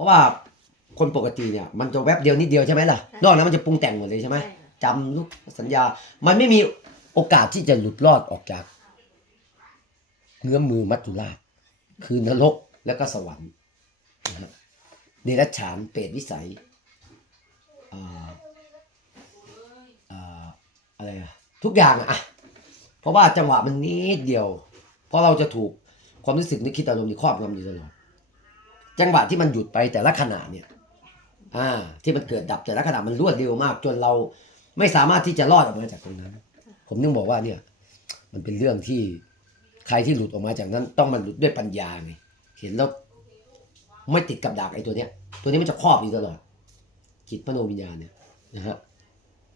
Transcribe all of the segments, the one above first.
ราะว่าคนปกติเนี่ยมันจะแวบเดียวนิดเดียวใช่ไหมล่ะนอกนั้นมันจะปรุงแต่งหมดเลยใช่ไหมใช่ค่ะจำลูกสัญญา มันไม่มีโอกาสที่จะหลุดรอดออกจากเงื้อมมือมัจจุราช คือนรกแล้วก็สวรรค์นะฮะเดรัจฉานเปรตวิสัยอ่าอ่าอะไรอะทุกอย่างอะอะเพราะว่าจังหวะมันนิดเดียว เพราะเราจะถูกความรู้สึกนึกคิดอารมณ์นี่ครอบงำอยู่ตลอด จังหวะที่มันหยุดไปแต่ละขณะเนี่ยอ่าที่มันเกิดดับแต่ละขณะมันรวดเร็วมาก จนเราไม่สามารถที่จะรอดออกมาจากตรงนั้น ผมนึงบอกว่าเนี่ย มันเป็นเรื่องที่ใครที่หลุดออกมาจากนั้น ต้องมันหลุดด้วยปัญญาไงเห็นแล้วไม่ติดกับดักไอ้ตัวเนี้ย ตัวนี้มันจะครอบอยู่ตลอดจิตมโนวิญญาณเนี่ยนะฮะ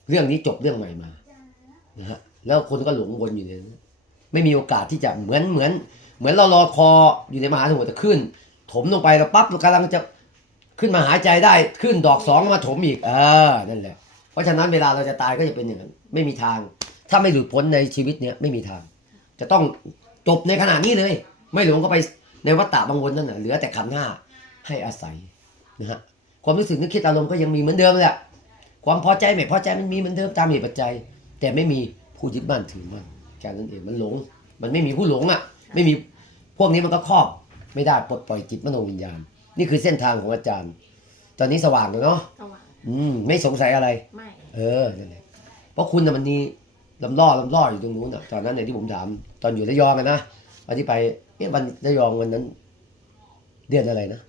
เรื่องนี้จบเรื่องใหม่มานะฮะแล้วคนก็หลงวนอยู่ในนั้นไม่มีโอกาสที่จะเหมือนเหมือน เหมือนเรารอคออยู่ในมหาสมุทรจะขึ้น ถมลงไปแล้วปั๊บกำลังจะขึ้นมาหายใจได้ขึ้นดอกสองมาถมอีกเออนั่นแหละ เพราะฉะนั้นเวลาเราจะตายก็จะเป็นอย่างนั้นไม่มีทาง ถ้าไม่หลุดพ้นในชีวิตเนี้ยไม่มีทาง จะต้องจบในขณะนี้เลย ไม่หลงก็ไปในวัฏฏะบางวนนั่นน่ะเหลือแต่ขันธ์ห้าให้อาศัยนะฮะความรู้สึกนึกคิดอารมณ์ก็ยังมีเหมือนเดิมแหละความพอใจไม่พอใจมันมีเหมือนเดิมตามเหตุปัจจัย แต่ไม่มีผู้ยึดมั่นถือมั่นแค่นั้นเองมันหลง มันไม่มีผู้หลงอะ ไม่มีพวกนี้มันก็ครอบ ไม่ได้ปลดปล่อยจิตมโนวิญญาณ นี่คือเส้นทางของอาจารย์ ตอนนี้สว่างแล้วเนาะสว่างอืมไม่สงสัยอะไร ไม่เออนั่นแหละเพราะคุณน่ะมันมีลำล่อลำล่ออยู่ตรงนู้นอะตอนนั้นเนี่ยที่ผมถาม ตอนอยู่ระยองอะนะวันที่ไปเอ๊ะวันระยองวันนั้น เดือนอะไรนะ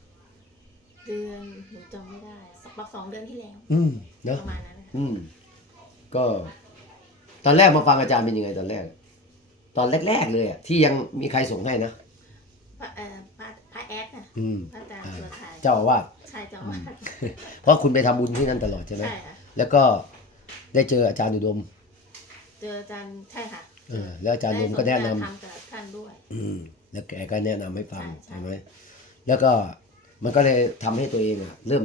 เดือนหนูจำไม่ได้สักประมาณสองเดือนที่แล้วอืมเนปอะระมาณนั้นนะคะอืม ก็ ตอนแรกมาฟังอาจารย์เป็นยังไงตอนแรก ตอนแรกๆเลยอะที่ยังมีใครส่งให้นะพระเอ่อพระพระแอดน่ะอืมพระอาจารย์อ่าเครือข่ายเจ้าอาวาสใช่เจ้าอาวาสเพราะคุณไปทำบุญที่นั่นตลอดใช่ไหมใช่ค่ะแล้วก็ได้เจออาจารย์อุดมเจออาจารย์ใช่ค่ะเออแล้วอาจารย์อุดมก็แนะนำได้สทำกับท่านด้วย อืม แล้วแกก็แนะนำให้ฟังใช่ใช่ ใช่ไหมแล้วก็มันก็เลยทำให้ตัวเองอะ เริ่ม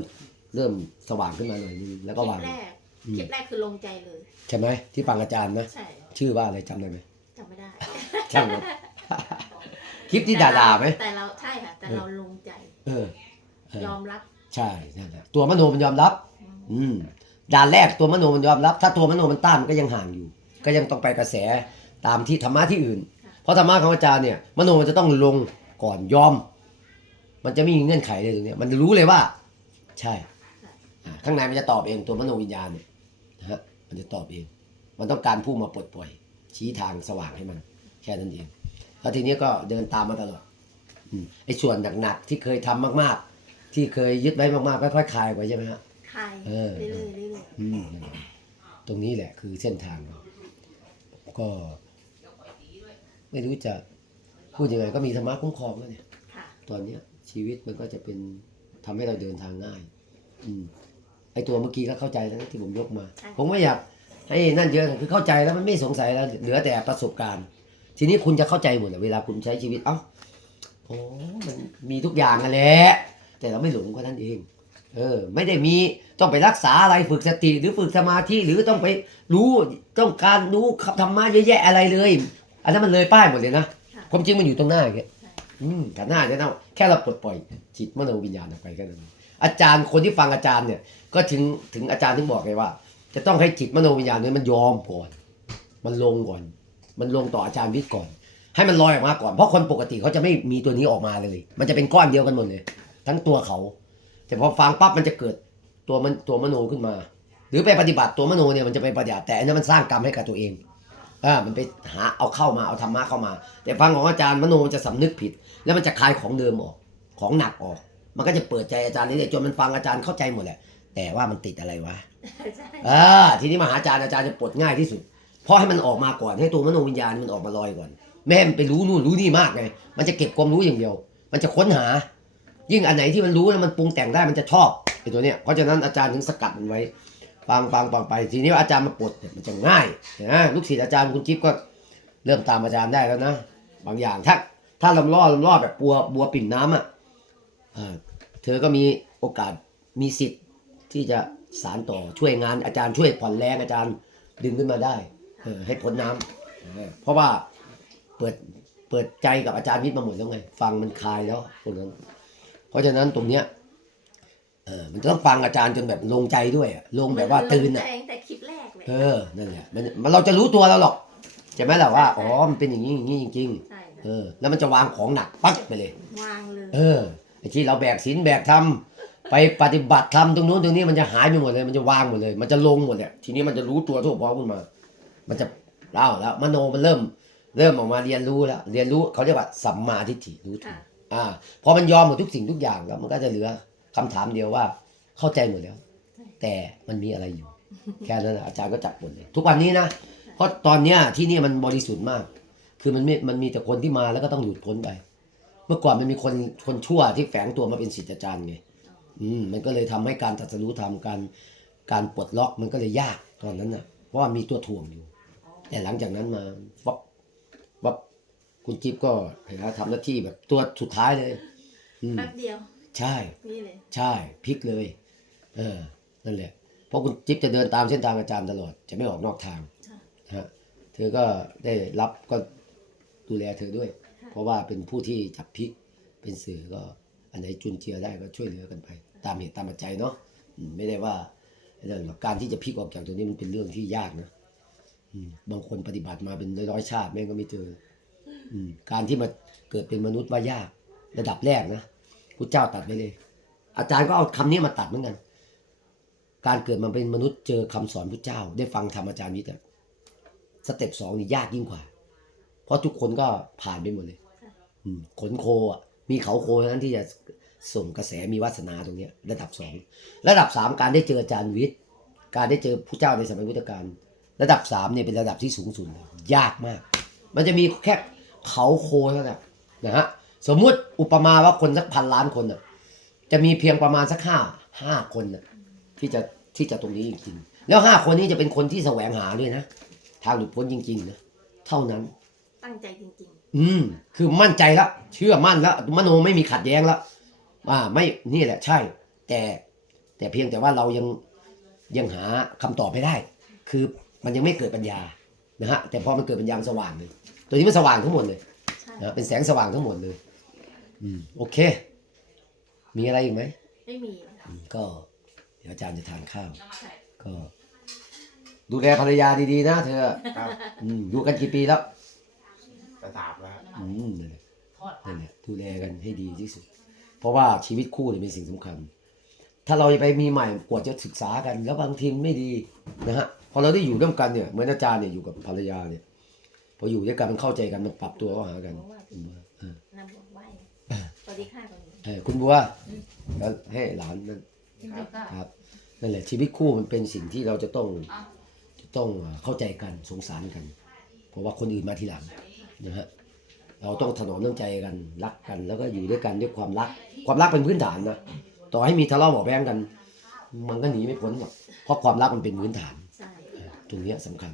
เริ่มสว่างขึ้นมาหน่อยนึงแล้วก็คลิวางปแรกอืม คลิปแรกคือลงใจเลย ใช่ไหมที่ฟังอาจารย์นะใช่ชื่อว่าอะไรจำได้ไหมจำไม่ได้ ช่างมัน คลิปที่ด่าๆไหม แต่เราใช่ค่ะ แต่เราลงใจ เออเออยอมรับ ใช่นั่นแหละตัวมโนมันยอมรับ อืมด่านแรกตัวมโนมันยอมรับ ถ้าตัวมโนมันต้านมันก็ยังห่างอยู่ ก็ยังต้องไปกระแสตามที่ธรรมะที่อื่น เพราะธรรมะของอาจารย์เนี่ยมโนมันจะต้องลงก่อนยอม มันจะไม่มีเงื่อนไขเลยตรงเนี้ยมันรู้เลยว่า ใช่อ่าข้างในมันจะตอบเองตัวมโนวิญญาณเนี่ยนะฮะมันจะตอบเอง มันต้องการผู้มาปลดปล่อย ชี้ทางสว่างให้มัน แค่นั้นเองแล้วทีนี้ก็เดินตามมาตลอดอืม ไอ้ส่วนหนักๆที่เคยทำมาก ๆ ที่เคยยึดไว้มากๆค่อยๆคลายไปใช่ไหมฮะคลายเออเรื่อยๆเรื่อยอืมนั่นแหละตรงนี้แหละคือเส้นทางเราก็ ไม่รู้จะพูดยังไงก็มีธรรมะคุ้มครองแล้วเนี่ยๆค่ะตอนเนี้ย ชีวิตมันก็จะเป็นทำให้เราเดินทางง่าย อืมไอตัวเมื่อกี้ก็เข้าใจแล้วนะที่ผมยกมาใช่ผมไม่อยากให้นั่นเยอะคือเข้าใจแล้วมันไม่สงสัยแล้วเหลือแต่ประสบการณ์ ทีนี้คุณจะเข้าใจหมดแหละเวลาคุณใช้ชีวิต เอ้าโอ้มันมีทุกอย่างนั่นแหละแต่เราไม่หลงก็นั่นเอง เออ ไม่ได้มีต้องไปรักษาอะไรฝึกสติหรือฝึกสมาธิหรือต้องไปรู้ต้องการรู้ธรรมะเยอะแยะอะไรเลย อันนั้นมันเลยป้ายหมดเลยนะค่ะความจริงมันอยู่ตรงหน้าอย่างเงี้ยใช่อืมแต่หน้าจะเน่าแค่เราปลดปล่อยจิตมโนวิญญาณออกไปแค่นั้นอาจารย์คนที่ฟังอาจารย์เนี่ย ก็ถึงถึงอาจารย์ถึงบอกไงว่า จะต้องให้จิตมโนวิญญาณเนี่ยมันยอมก่อน มันลงก่อน มันลงต่ออาจารย์วิทย์ก่อน ให้มันลอยออกมาก่อนเพราะคนปกติเขาจะไม่มีตัวนี้ออกมาเลย มันจะเป็นก้อนเดียวกันหมดเลย ทั้งตัวเขา แต่พอฟังปั๊บมันจะเกิดตัวมันตัวมโนขึ้นมา หรือไปปฏิบัติตัวมโนเนี่ยมันจะไปปฏิบัติแต่อันนี้มันสร้างกรรมให้กับตัวเองอ่ามันไปหาเอาเข้ามาเอาธรรมะเข้ามา แต่ฟังของอาจารย์มโนมันจะสำนึกผิด แล้วมันจะคลายของเดิมออกของหนักออก มันก็จะเปิดใจอาจารย์เรื่อยๆจนมันฟังอาจารย์เข้าใจหมดแหละแต่ว่ามันติดอะไรวะใช่อ่าทีนี้มาหาอาจารย์อาจารย์จะปลดง่ายที่สุดเพราะให้มันออกมาก่อนให้ตัวมโนวิญญาณมันออกมาลอยก่อน แม่มันไปรู้นู่นรู้นี่มากไง มันจะเก็บความรู้อย่างเดียว มันจะค้นหา ยิ่งอันไหนที่มันรู้แล้วมันปรุงแต่งได้มันจะชอบไอ้ตัวเนี้ย เพราะฉะนั้นอาจารย์ถึงสกัดมันไว้ ฟังฟังต่อไป ทีนี้อาจารย์มาปลดเนี่ยมันจะง่ายนะลูกศิษย์อาจารย์คุณจิ๊บก็เริ่มตามอาจารย์ได้แล้วนะ บางอย่างถ้าถ้าลำล่อลำล่อแบบบัวบัวปิ่มน้ำอะเธอก็มีโอกาสมีสิทธิ์ที่จะสารต่อช่วยงานอาจารย์ช่วยผ่อนแรงอาจารย์ดึงขึ้นมาได้เอให้พ้นน้ำเพราะว่า เปิดเปิดใจกับอาจารย์วิทย์มาหมดแล้วไง ฟังมันคลายแล้วตรงนั้นเพราะฉะนั้นตรงเนี้ยเออมันต้องฟังอาจารย์จนแบบลงใจด้วยอะลงแบบว่าตื่นอะอะตั้งแต่คลิปแรกเลยเออนั่นแหละมันมันเราจะรู้ตัวเราหรอกใช่ไหมล่ะว่าอ๋อมันเป็นอย่างนี้อย่างนี้จริง ใช่ๆเออ แล้วมันจะวางของหนักปั๊บไปเลย วางเลย เออไอ้ที่เราแบกศีลแบกธรรมไปปฏิบัติธรรมตรงนู้นตรงนี้มันจะหายไปหมดเลย มันจะวางหมดเลย มันจะลงหมดเลยทีนี้มันจะรู้ตัวทั่วพร้อมขึ้นมา มันจะเล่าแล้วมโนมันเริ่ม เริ่มออกมาเรียนรู้แล้ว เรียนรู้เขาเรียกว่าสัมมาทิฏฐิรู้ถูค่ะกอ่าพอมันยอมหมดทุกสิ่งทุกอย่างแล้ว มันก็จะเหลือคำถามเดียวว่าเข้าใจหมดแล้ว แต่มันมีอะไรอยู่ แค่นั้นนะอาจารย์ก็จับหมดเลยทุกวันนี้นะเพราะตอนเนี้ยที่นี่มันบริสุทธิ์มาก คือมันไม่มันมีแต่คนที่มาแล้วก็ต้องหลุดพ้นไป เมื่อก่อนมันมีคนคนชั่วที่แฝงตัวมาเป็นศิษย์อาจารย์ไงอืมมันก็เลยทำให้การตรัสรู้ธรรมการการปลดล็อกมันก็เลยยากตอนนั้นน่ะเพราะว่ามีตัวถ่วงอยู่ แต่หลังจากนั้นมาวับวั บคุณจิ๊บก็เห็นไหมทำหน้าที่แบบตัวสุดท้ายเลยอืมแป๊บเดียว ใช่ นี่เลย ใช่พลิกเลย เออ นั่นแหละ เพราะคุณจิ๊บจะเดินตามเส้นทางอาจารย์ตลอด จะไม่ออกนอกทางใช่นะฮะเธอก็ได้รับก็ดูแลเธอด้วย เพราะว่าเป็นผู้ที่จับพลิกเป็นสื่อก็อันไหนจุนเจือได้ก็ช่วยเหลือกันไป ตามเหตุตามปัจจัยเนาะอืมไม่ได้ว่าเรื่องหรอกการที่จะพลิกออกจากตรงนี้มันเป็นเรื่องที่ยากนะอืม บางคนปฏิบัติมาเป็นร้อยๆชาติแม่งก็ไม่เจออืการที่มาเกิดเป็นมนุษย์ว่ายาก ระดับแรกนะพุทธเจ้าตัดไว้เลย อาจารย์ก็เอาคำนี้มาตัดเหมือนกัน การเกิดมาเป็นมนุษย์เจอคำสอนพุทธเจ้า ได้ฟังธรรมอาจารย์วิทย์สเต็ปสองนี่ยากยิ่งกว่า เพราะทุกคนก็ผ่านไปหมดเลยอืขนโคอะ มีเขาโคนั้นที่จะส่งกระแสมีวาสนาตรงนี้ระดับสองระดับสามการได้เจออาจารย์วิทย์ การได้เจอผู้เจ้าในสมัยพุทธกาล ระดับสามเนี่ยเป็นระดับที่สูงสุดเลยยากมาก มันจะมีแค่เขาโคเท่านั้นนะฮะสมมุติอุปมาว่าคนสักพันล้านคนน่ะจะมีเพียงประมาณสักห้าห้าคนน่ะที่จะที่จะตรงนี้จริงๆแล้วห้าคนนี้จะเป็นคนที่แสวงหาด้วยนะทางหลุดพ้นจริงๆนะเท่านั้น ตั้งใจจริง อืม คือมั่นใจแล้วเชื่อมั่นแล้วมโนไม่มีขัดแย้งแล้วอ่า ไม่นี่แหละ ใช่ แต่แต่เพียงแต่ว่าเรายังยังหาคำตอบไม่ได้ คือ มันยังไม่เกิดปัญญานะฮะแต่พอมันเกิดปัญญามันสว่างเลย ตัวนี้มันสว่างทั้งหมดเลยๆใช่นะเป็นแสงสว่างทั้งหมดเลย อืมโอเค มีอะไรอีกไหมไม่มีอืมก็เดี๋ยวอาจารย์จะทานข้าวใช่ก็ ดูแลภรรยาดีๆนะเธอครับอืมอยู่กันกี่ปีแล้วจะสามแล้วอืมนั่นแหละนั่นแหละดูแลกันให้ดีที่สุด เพราะว่าชีวิตคู่เนี่ยเป็นสิ่งสำคัญ ถ้าเราไปมีใหม่กว่าจะศึกษากัน แล้วบางทีไม่ดีนะฮะ พอเราได้อยู่ร่วมกันเนี่ยเหมือนอาจารย์เนี่ยอยู่กับภรรยาเนี่ยพออยู่ด้วยกันมันเข้าใจกันมันปรับตัวเข้าหากันเออนำบอกไหวสวัสดีค่ะตรงนี้เออคุณบัวแล้วให้หลานนั่นครับนั่นแหละชีวิตคู่มันเป็นสิ่งที่เราจะต้องจะต้องเข้าใจกันสงสารกัน เพราะว่าคนอื่นมาทีหลังนะฮะเราต้องถนอมน้ำใจกันรักกัน แล้วก็อยู่ด้วยกันด้วยความรัก ความรักเป็นพื้นฐานนะต่อให้มีทะเลาะเบาะแว้งกัน มันก็หนีไม่พ้นหรอกเพราะความรักมันเป็นพื้นฐานใช่เออ ตรงนี้สำคัญ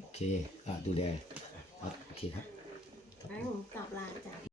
โอเค อะดูแลครับโอเคครับงั้นหนูกลับลาจ้ะ